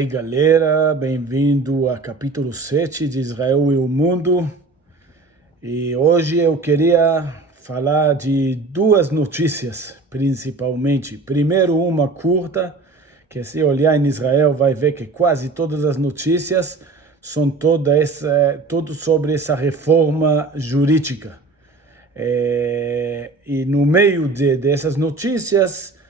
Oi galera, bem-vindo a capítulo 7 de Israel e o Mundo. E hoje eu queria falar de duas notícias, principalmente. Primeiro, uma curta, que se olhar em Israel vai ver que quase todas as notícias são tudo sobre essa reforma jurídica. E no meio dessas notícias,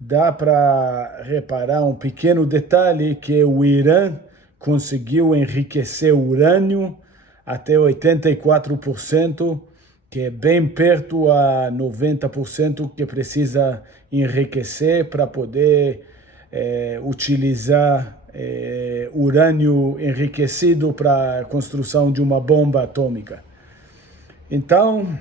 dá para reparar um pequeno detalhe que o Irã conseguiu enriquecer o urânio até 84%, que é bem perto a 90% que precisa enriquecer para poder utilizar urânio enriquecido para a construção de uma bomba atômica. Então,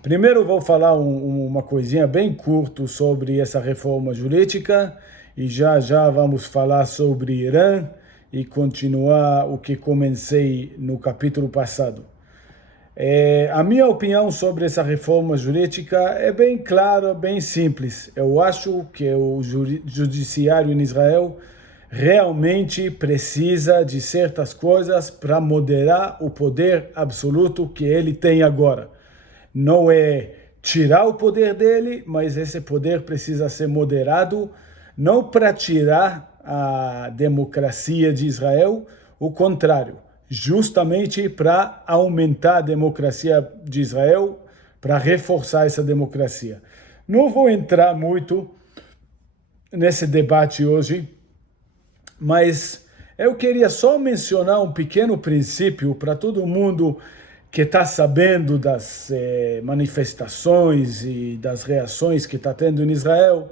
primeiro vou falar uma coisinha bem curta sobre essa reforma jurídica e já vamos falar sobre Irã e continuar o que comecei no capítulo passado. A minha opinião sobre essa reforma jurídica é bem clara, bem simples. Eu acho que o judiciário em Israel realmente precisa de certas coisas para moderar o poder absoluto que ele tem agora. Não é tirar o poder dele, mas esse poder precisa ser moderado, não para tirar a democracia de Israel, o contrário, justamente para aumentar a democracia de Israel, para reforçar essa democracia. Não vou entrar muito nesse debate hoje, mas eu queria só mencionar um pequeno princípio para todo mundo que está sabendo das manifestações e das reações que está tendo em Israel,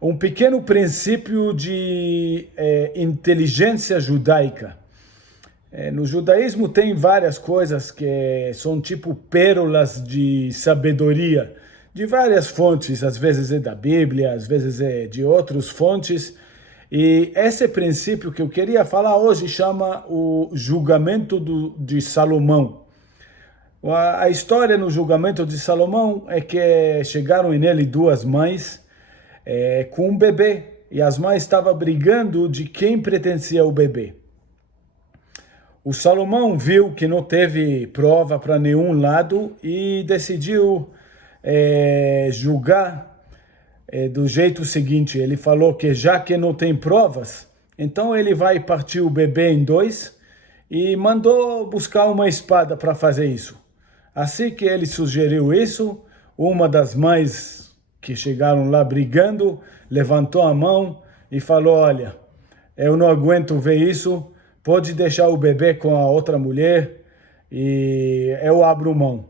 um pequeno princípio de inteligência judaica. No judaísmo tem várias coisas que são tipo pérolas de sabedoria, de várias fontes, às vezes é da Bíblia, às vezes é de outras fontes, e esse princípio que eu queria falar hoje chama o julgamento de Salomão. A história no julgamento de Salomão é que chegaram nele duas mães com um bebê, e as mães estavam brigando de quem pertencia ao bebê. O Salomão viu que não teve prova para nenhum lado e decidiu julgar do jeito seguinte. Ele falou que já que não tem provas, então ele vai partir o bebê em dois e mandou buscar uma espada para fazer isso. Assim que ele sugeriu isso, uma das mães que chegaram lá brigando levantou a mão e falou: olha, eu não aguento ver isso, pode deixar o bebê com a outra mulher e eu abro mão.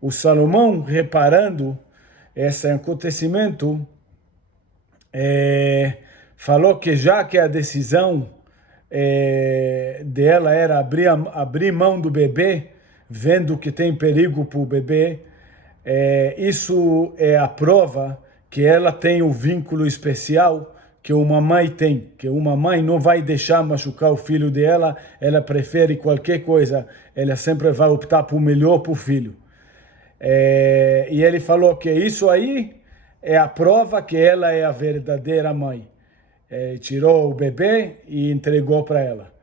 O Salomão, reparando esse acontecimento, falou que já que a decisão dela era abrir mão do bebê, vendo que tem perigo para o bebê, isso é a prova que ela tem o vínculo especial que uma mãe tem, que uma mãe não vai deixar machucar o filho dela, ela prefere qualquer coisa, ela sempre vai optar por melhor para o filho. E ele falou que isso aí é a prova que ela é a verdadeira mãe. Tirou o bebê e entregou para ela.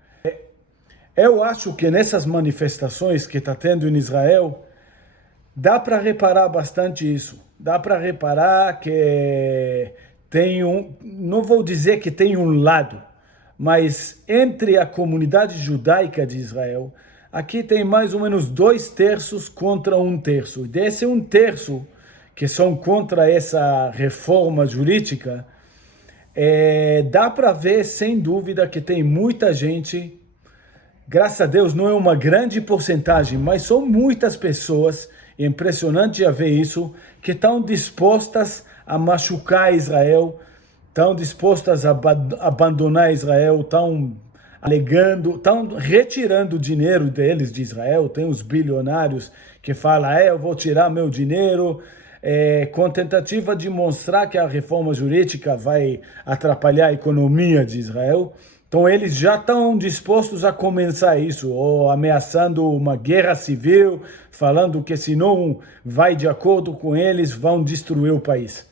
Eu acho que nessas manifestações que está tendo em Israel, dá para reparar bastante isso. Dá para reparar que tem não vou dizer que tem um lado, mas entre a comunidade judaica de Israel, aqui tem mais ou menos 2/3 contra 1/3. Desse 1/3 que são contra essa reforma jurídica, dá para ver sem dúvida que tem muita gente. Graças a Deus não é uma grande porcentagem, mas são muitas pessoas, é impressionante ver isso, que estão dispostas a machucar Israel, estão dispostas a abandonar Israel, estão alegando, estão retirando o dinheiro deles de Israel. Tem os bilionários que falam, eu vou tirar meu dinheiro, com tentativa de mostrar que a reforma jurídica vai atrapalhar a economia de Israel. Então eles já estão dispostos a começar isso, ou ameaçando uma guerra civil, falando que se não vai de acordo com eles, vão destruir o país.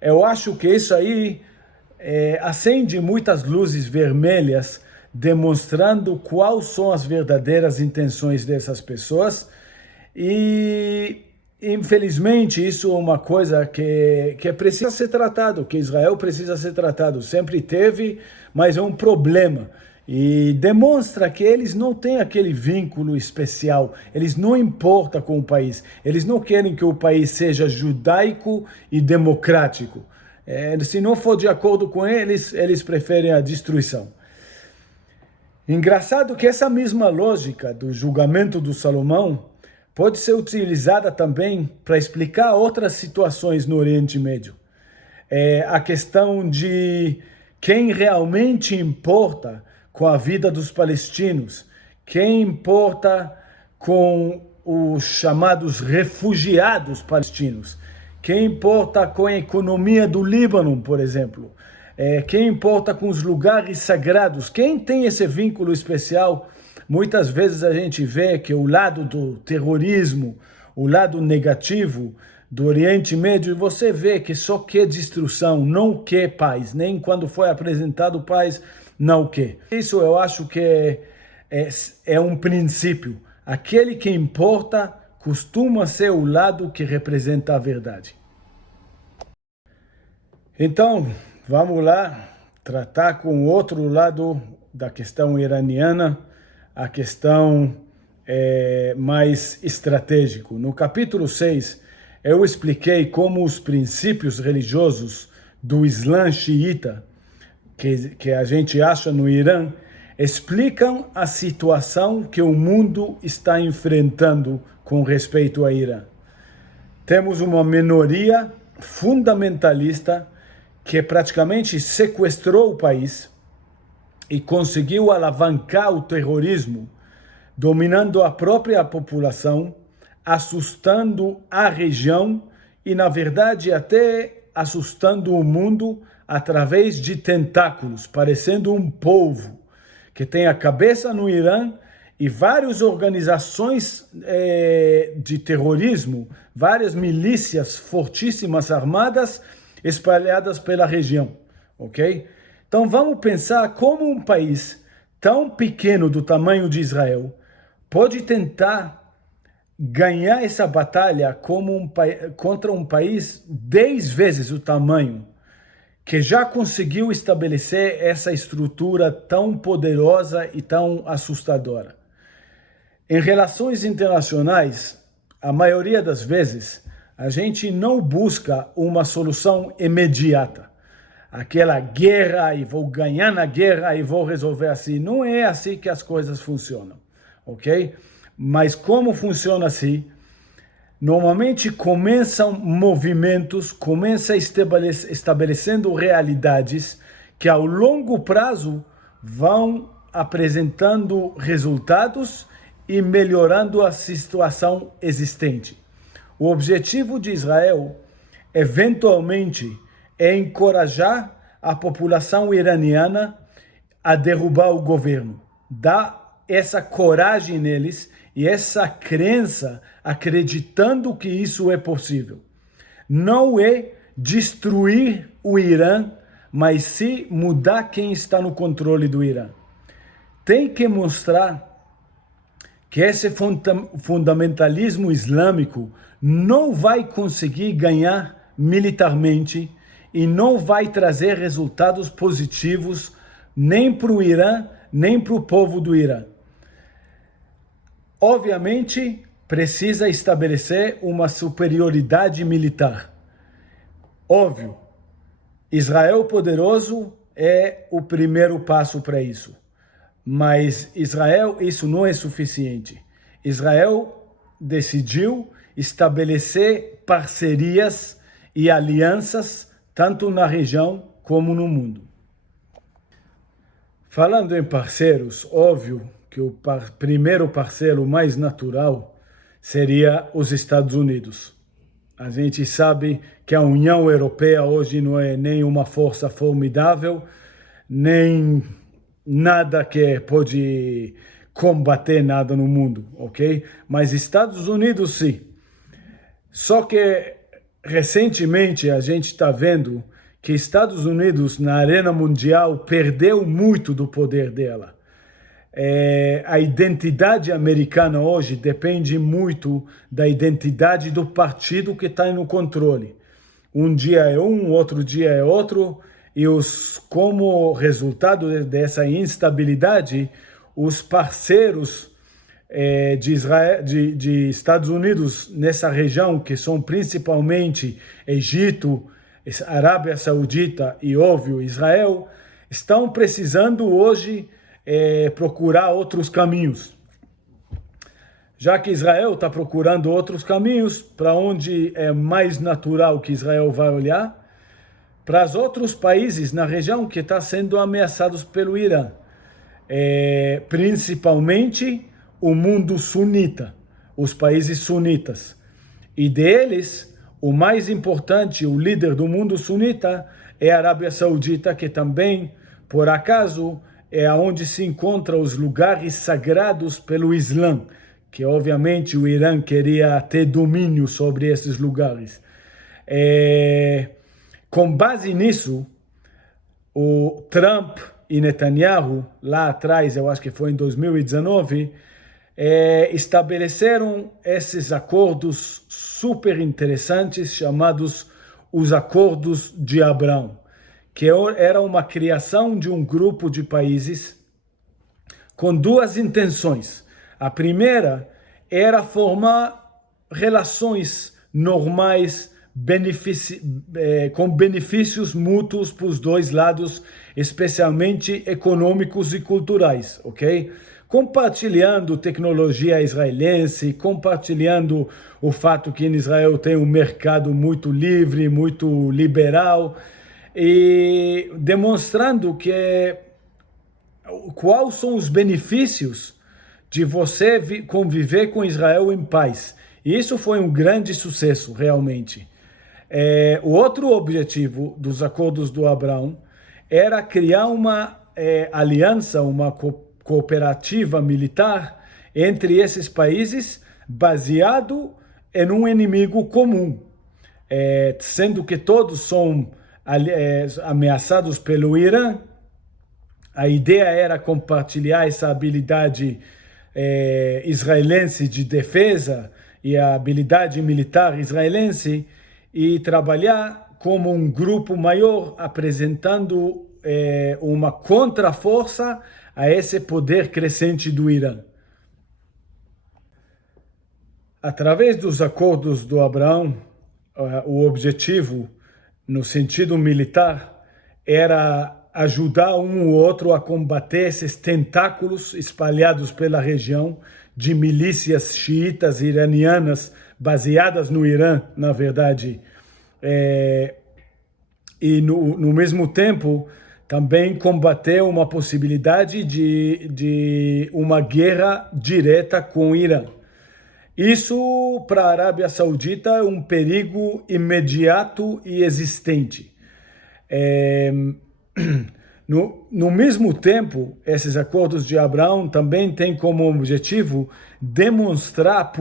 Eu acho que isso aí acende muitas luzes vermelhas, demonstrando quais são as verdadeiras intenções dessas pessoas. E, infelizmente, isso é uma coisa que precisa ser tratado, que Israel precisa ser tratado. Sempre teve, mas é um problema. E demonstra que eles não têm aquele vínculo especial, eles não importam com o país, eles não querem que o país seja judaico e democrático. Se não for de acordo com eles, eles preferem a destruição. Engraçado que essa mesma lógica do julgamento do Salomão pode ser utilizada também para explicar outras situações no Oriente Médio. A questão de quem realmente importa com a vida dos palestinos, quem importa com os chamados refugiados palestinos, quem importa com a economia do Líbano, por exemplo, quem importa com os lugares sagrados, quem tem esse vínculo especial. Muitas vezes a gente vê que o lado do terrorismo, o lado negativo do Oriente Médio, você vê que só quer destruição, não quer paz, nem quando foi apresentado paz, não quer. Isso eu acho que é um princípio. Aquele que importa costuma ser o lado que representa a verdade. Então, vamos lá tratar com o outro lado da questão iraniana, a questão mais estratégica. No capítulo 6, eu expliquei como os princípios religiosos do Islã xiita, que a gente acha no Irã, explicam a situação que o mundo está enfrentando com respeito ao Irã. Temos uma minoria fundamentalista que praticamente sequestrou o país e conseguiu alavancar o terrorismo, dominando a própria população, assustando a região e, na verdade, até assustando o mundo através de tentáculos, parecendo um polvo que tem a cabeça no Irã e várias organizações de terrorismo, várias milícias fortíssimas armadas espalhadas pela região, ok? Então vamos pensar como um país tão pequeno do tamanho de Israel pode tentar ganhar essa batalha contra um país 10 vezes o tamanho, que já conseguiu estabelecer essa estrutura tão poderosa e tão assustadora. Em relações internacionais, a maioria das vezes, a gente não busca uma solução imediata. Aquela guerra e vou ganhar na guerra e vou resolver assim. Não é assim que as coisas funcionam, ok? Mas como funciona assim? Normalmente começam movimentos, começa estabelecendo realidades que ao longo prazo vão apresentando resultados e melhorando a situação existente. O objetivo de Israel, eventualmente, é encorajar a população iraniana a derrubar o governo, dar essa coragem neles e essa crença, acreditando que isso é possível. Não é destruir o Irã, mas sim mudar quem está no controle do Irã. Tem que mostrar que esse fundamentalismo islâmico não vai conseguir ganhar militarmente e não vai trazer resultados positivos nem para o Irã, nem para o povo do Irã. Obviamente, precisa estabelecer uma superioridade militar. Óbvio, Israel poderoso é o primeiro passo para isso. Mas Israel, isso não é suficiente. Israel decidiu estabelecer parcerias e alianças, tanto na região como no mundo. Falando em parceiros, óbvio que o primeiro parceiro mais natural seria os Estados Unidos. A gente sabe que a União Europeia hoje não é nem uma força formidável, nem nada que pode combater nada no mundo, ok? Mas Estados Unidos, sim. Só que recentemente a gente está vendo que Estados Unidos, na arena mundial, perdeu muito do poder dela. A identidade americana hoje depende muito da identidade do partido que está no controle. Um dia é um, outro dia é outro, e como resultado dessa instabilidade, os parceiros de Estados Unidos nessa região, que são principalmente Egito, Arábia Saudita e, óbvio, Israel, estão precisando hoje procurar outros caminhos. Já que Israel está procurando outros caminhos, para onde é mais natural que Israel vai olhar? Para os outros países na região que estão sendo ameaçados pelo Irã. Principalmente o mundo sunita, os países sunitas. E deles, o mais importante, o líder do mundo sunita, é a Arábia Saudita, que também, por acaso, é onde se encontram os lugares sagrados pelo Islã, que obviamente o Irã queria ter domínio sobre esses lugares. Com base nisso, o Trump e Netanyahu, lá atrás, eu acho que foi em 2019, estabeleceram esses acordos super interessantes, chamados os Acordos de Abrão, que era uma criação de um grupo de países com duas intenções. A primeira era formar relações normais, com benefícios mútuos para os dois lados, especialmente econômicos e culturais, ok? Compartilhando tecnologia israelense, compartilhando o fato que em Israel tem um mercado muito livre, muito liberal, e demonstrando quais são os benefícios de você conviver com Israel em paz. E isso foi um grande sucesso, realmente. O outro objetivo dos Acordos do Abrão era criar uma aliança, uma cooperativa militar entre esses países, baseado em um inimigo comum, sendo que todos são ameaçados pelo Irã. A ideia era compartilhar essa habilidade israelense de defesa e a habilidade militar israelense e trabalhar como um grupo maior, apresentando uma contraforça a esse poder crescente do Irã. Através dos Acordos do Abrão, o objetivo, no sentido militar, era ajudar um ou outro a combater esses tentáculos espalhados pela região de milícias xiitas iranianas, baseadas no Irã, na verdade. E no mesmo tempo, também combater uma possibilidade de uma guerra direta com o Irã. Isso, para a Arábia Saudita, é um perigo imediato e existente. No mesmo tempo, esses acordos de Abrão também têm como objetivo demonstrar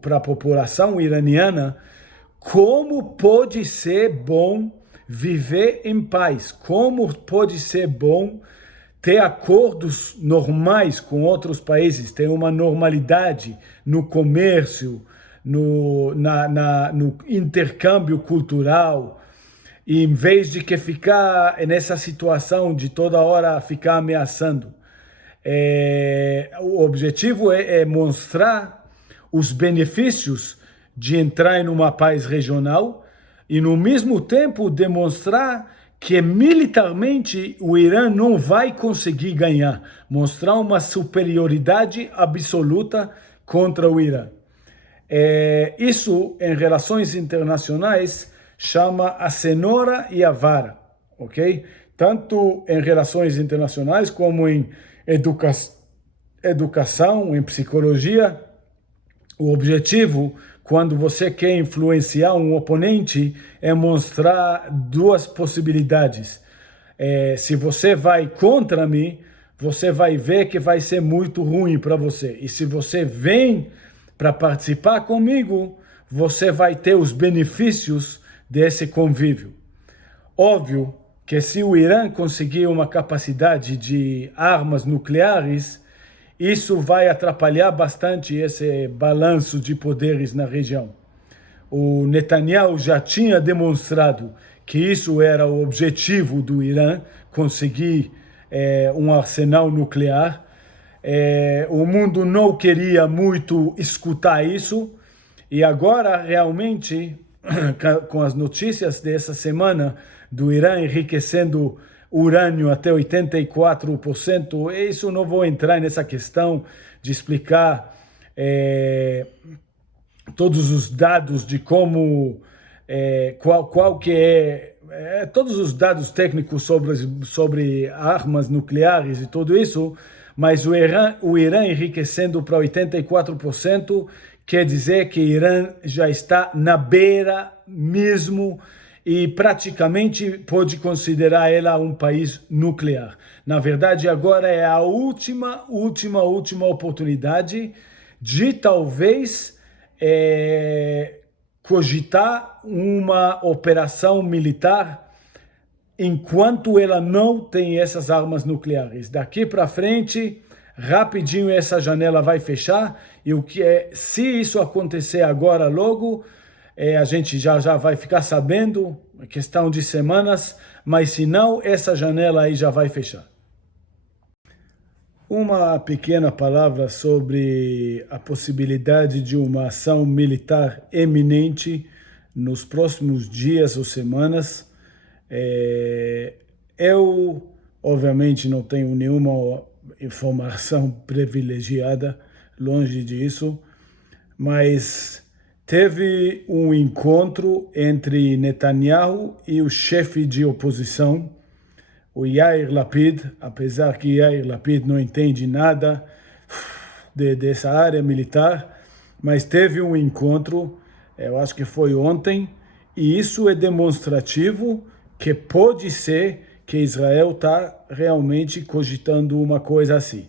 para a população iraniana como pode ser bom viver em paz, como pode ser bom ter acordos normais com outros países, ter uma normalidade no comércio, no intercâmbio cultural, e em vez de que ficar nessa situação de toda hora ficar ameaçando. O objetivo é mostrar os benefícios de entrar em uma paz regional e, no mesmo tempo, demonstrar que militarmente o Irã não vai conseguir ganhar, mostrar uma superioridade absoluta contra o Irã. Isso, em relações internacionais, chama a cenoura e a vara, ok? Tanto em relações internacionais como em educação, em psicologia. O objetivo, quando você quer influenciar um oponente, é mostrar duas possibilidades. Se você vai contra mim, você vai ver que vai ser muito ruim para você. E se você vem para participar comigo, você vai ter os benefícios desse convívio. Óbvio que se o Irã conseguir uma capacidade de armas nucleares, isso vai atrapalhar bastante esse balanço de poderes na região. O Netanyahu já tinha demonstrado que isso era o objetivo do Irã, conseguir um arsenal nuclear. O mundo não queria muito escutar isso, e agora realmente, com as notícias dessa semana do Irã enriquecendo urânio até 84%, isso não vou entrar nessa questão de explicar todos os dados de como, qual que todos os dados técnicos sobre armas nucleares e tudo isso, mas o Irã enriquecendo para 84%, quer dizer que o Irã já está na beira mesmo e praticamente pode considerar ela um país nuclear. Na verdade, agora é a última oportunidade de talvez cogitar uma operação militar enquanto ela não tem essas armas nucleares. Daqui para frente, rapidinho essa janela vai fechar, e se isso acontecer agora logo, a gente já vai ficar sabendo, questão de semanas, mas se não, essa janela aí já vai fechar. Uma pequena palavra sobre a possibilidade de uma ação militar eminente nos próximos dias ou semanas. Eu, obviamente, não tenho nenhuma informação privilegiada, longe disso, mas teve um encontro entre Netanyahu e o chefe de oposição, o Yair Lapid, apesar que Yair Lapid não entende nada dessa área militar, mas teve um encontro, eu acho que foi ontem, e isso é demonstrativo que pode ser que Israel está realmente cogitando uma coisa assim.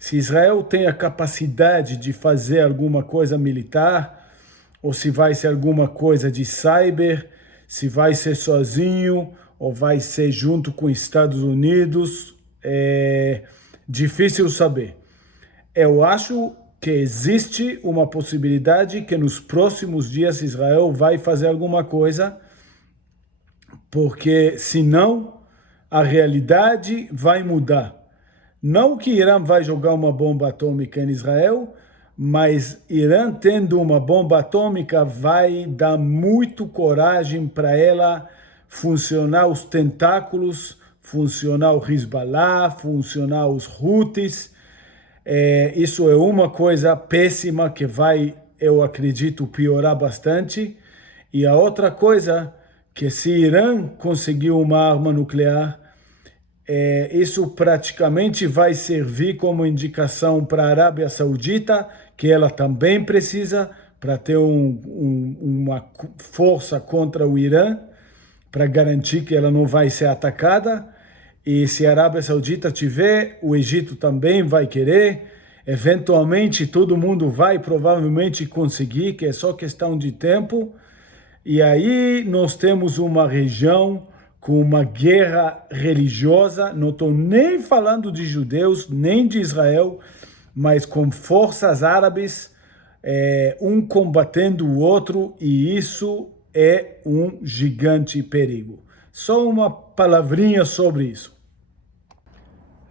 Se Israel tem a capacidade de fazer alguma coisa militar, ou se vai ser alguma coisa de cyber, se vai ser sozinho, ou vai ser junto com os Estados Unidos, é difícil saber. Eu acho que existe uma possibilidade que nos próximos dias Israel vai fazer alguma coisa, porque senão a realidade vai mudar. Não que Irã vai jogar uma bomba atômica em Israel, mas Irã tendo uma bomba atômica vai dar muito coragem para ela funcionar os tentáculos, funcionar o Hezbollah, funcionar os Houthis. Isso é uma coisa péssima que vai, eu acredito, piorar bastante. E a outra coisa, que se Irã conseguir uma arma nuclear, isso praticamente vai servir como indicação para a Arábia Saudita, que ela também precisa para ter uma força contra o Irã, para garantir que ela não vai ser atacada. E se a Arábia Saudita tiver, o Egito também vai querer. Eventualmente, todo mundo vai provavelmente conseguir, que é só questão de tempo. E aí nós temos uma região com uma guerra religiosa, não estou nem falando de judeus, nem de Israel, mas com forças árabes, um combatendo o outro, e isso é um gigante perigo. Só uma palavrinha sobre isso.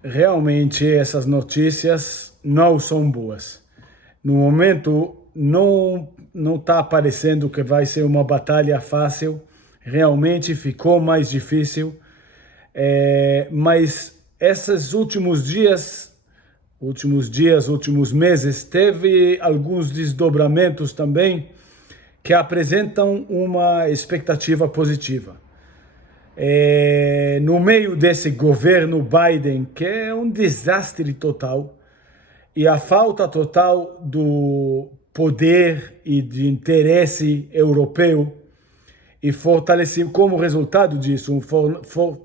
Realmente essas notícias não são boas. No momento não está parecendo que vai ser uma batalha fácil. Realmente ficou mais difícil. Mas esses últimos meses, teve alguns desdobramentos também que apresentam uma expectativa positiva. No meio desse governo Biden, que é um desastre total, e a falta total do poder e de interesse europeu, e como resultado disso, um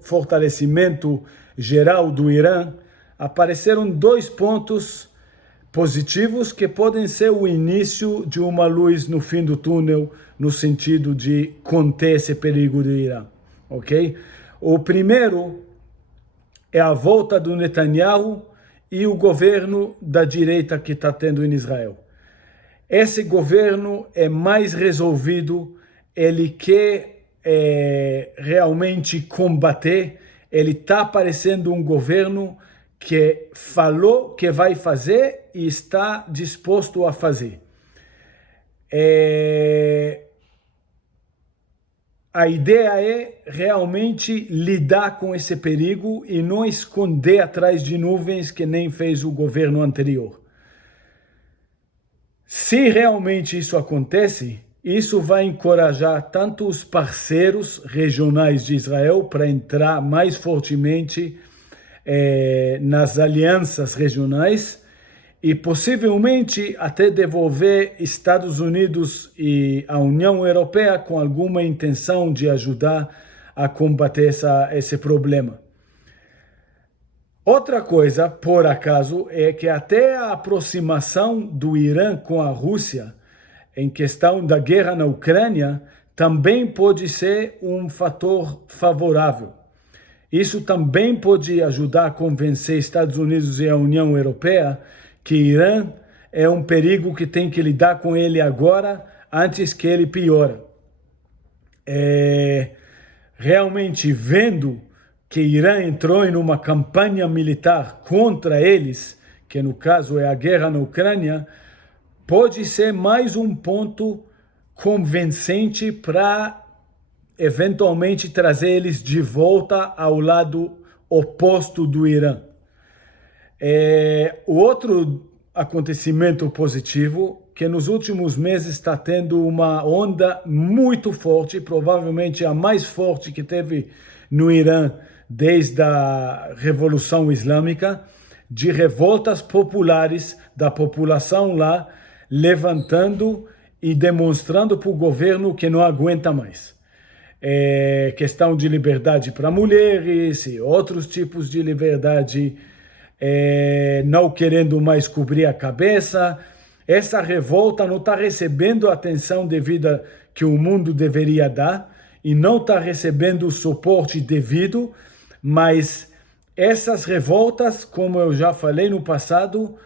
fortalecimento geral do Irã, apareceram 2 pontos positivos que podem ser o início de uma luz no fim do túnel, no sentido de conter esse perigo do Irã. ok? O primeiro é a volta do Netanyahu e o governo da direita que está tendo em Israel. Esse governo é mais resolvido, ele quer realmente combater, ele está parecendo um governo que falou que vai fazer e está disposto a fazer. A ideia é realmente lidar com esse perigo e não esconder atrás de nuvens que nem fez o governo anterior. Se realmente isso acontece, isso vai encorajar tanto os parceiros regionais de Israel para entrar mais fortemente nas alianças regionais e possivelmente até devolver Estados Unidos e a União Europeia com alguma intenção de ajudar a combater esse problema. Outra coisa, por acaso, é que até a aproximação do Irã com a Rússia em questão da guerra na Ucrânia também pode ser um fator favorável. Isso também pode ajudar a convencer Estados Unidos e a União Europeia que Irã é um perigo que tem que lidar com ele agora, antes que ele piore. Realmente vendo que Irã entrou em uma campanha militar contra eles, que no caso é a guerra na Ucrânia, pode ser mais um ponto convincente para eventualmente trazer eles de volta ao lado oposto do Irã. O outro acontecimento positivo, que nos últimos meses está tendo uma onda muito forte, provavelmente a mais forte que teve no Irã desde a Revolução Islâmica, de revoltas populares da população lá, levantando e demonstrando para o governo que não aguenta mais. Questão de liberdade para mulheres e outros tipos de liberdade, não querendo mais cobrir a cabeça. Essa revolta não está recebendo a atenção devida que o mundo deveria dar e não está recebendo o suporte devido, mas essas revoltas, como eu já falei no passado,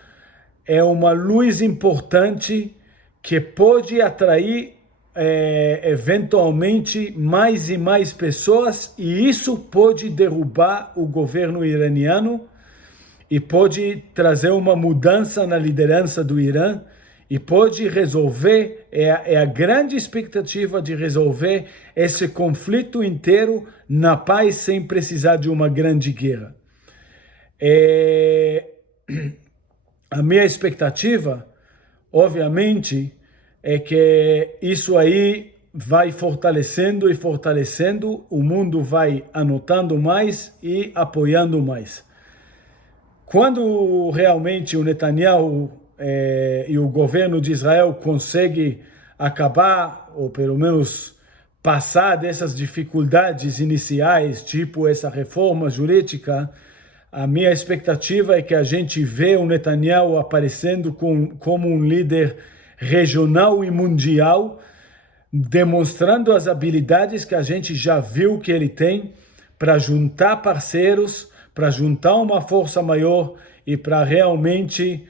é uma luz importante que pode atrair eventualmente mais e mais pessoas, e isso pode derrubar o governo iraniano e pode trazer uma mudança na liderança do Irã e pode resolver, a grande expectativa de resolver esse conflito inteiro na paz sem precisar de uma grande guerra. A minha expectativa, obviamente, é que isso aí vai fortalecendo e fortalecendo, o mundo vai anotando mais e apoiando mais. Quando realmente o Netanyahu e o governo de Israel conseguem acabar, ou pelo menos passar dessas dificuldades iniciais, tipo essa reforma jurídica, a minha expectativa é que a gente vê o Netanyahu aparecendo como um líder regional e mundial, demonstrando as habilidades que a gente já viu que ele tem para juntar parceiros, para juntar uma força maior e para realmente,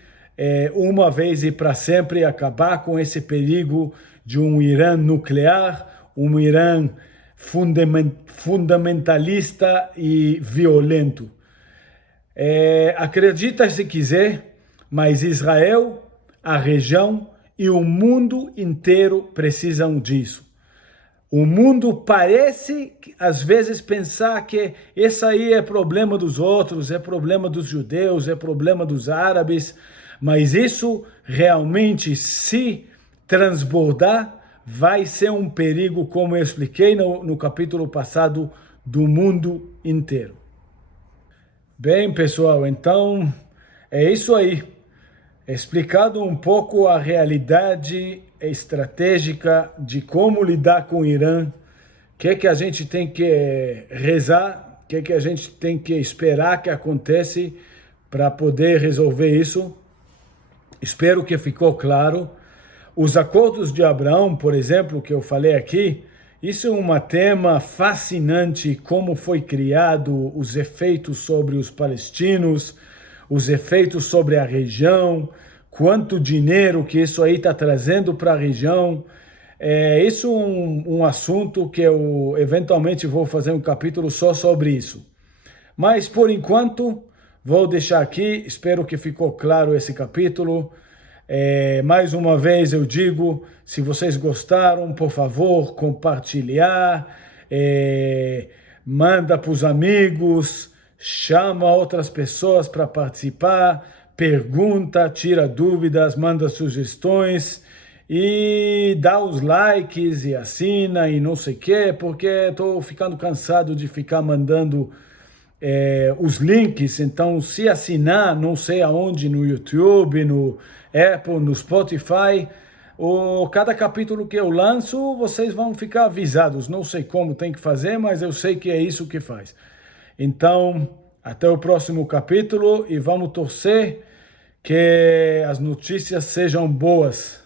uma vez e para sempre, acabar com esse perigo de um Irã nuclear, um Irã fundamentalista e violento. Acredita se quiser, mas Israel, a região e o mundo inteiro precisam disso. O mundo parece, às vezes, pensar que esse aí é problema dos outros, é problema dos judeus, é problema dos árabes, mas isso realmente, se transbordar, vai ser um perigo, como eu expliquei no capítulo passado, do mundo inteiro. Bem, pessoal, então é isso aí. Explicado um pouco a realidade estratégica de como lidar com o Irã, o que a gente tem que rezar, o que a gente tem que esperar que aconteça para poder resolver isso. Espero que ficou claro. Os acordos de Abraão, por exemplo, que eu falei aqui, Isso é um tema fascinante, como foi criado, os efeitos sobre os palestinos, os efeitos sobre a região, quanto dinheiro que isso aí está trazendo para a região. Isso é um assunto que eu eventualmente vou fazer um capítulo só sobre isso. Mas, por enquanto, vou deixar aqui. Espero que ficou claro esse capítulo. Mais uma vez eu digo, se vocês gostaram, por favor, compartilhar, manda para os amigos, chama outras pessoas para participar, pergunta, tira dúvidas, manda sugestões e dá os likes e assina e não sei o quê, porque estou ficando cansado de ficar mandando os links. Então, se assinar, não sei aonde, no YouTube, no Apple, no Spotify, cada capítulo que eu lanço, vocês vão ficar avisados. Não sei como tem que fazer, mas eu sei que é isso que faz. Então, até o próximo capítulo e vamos torcer que as notícias sejam boas.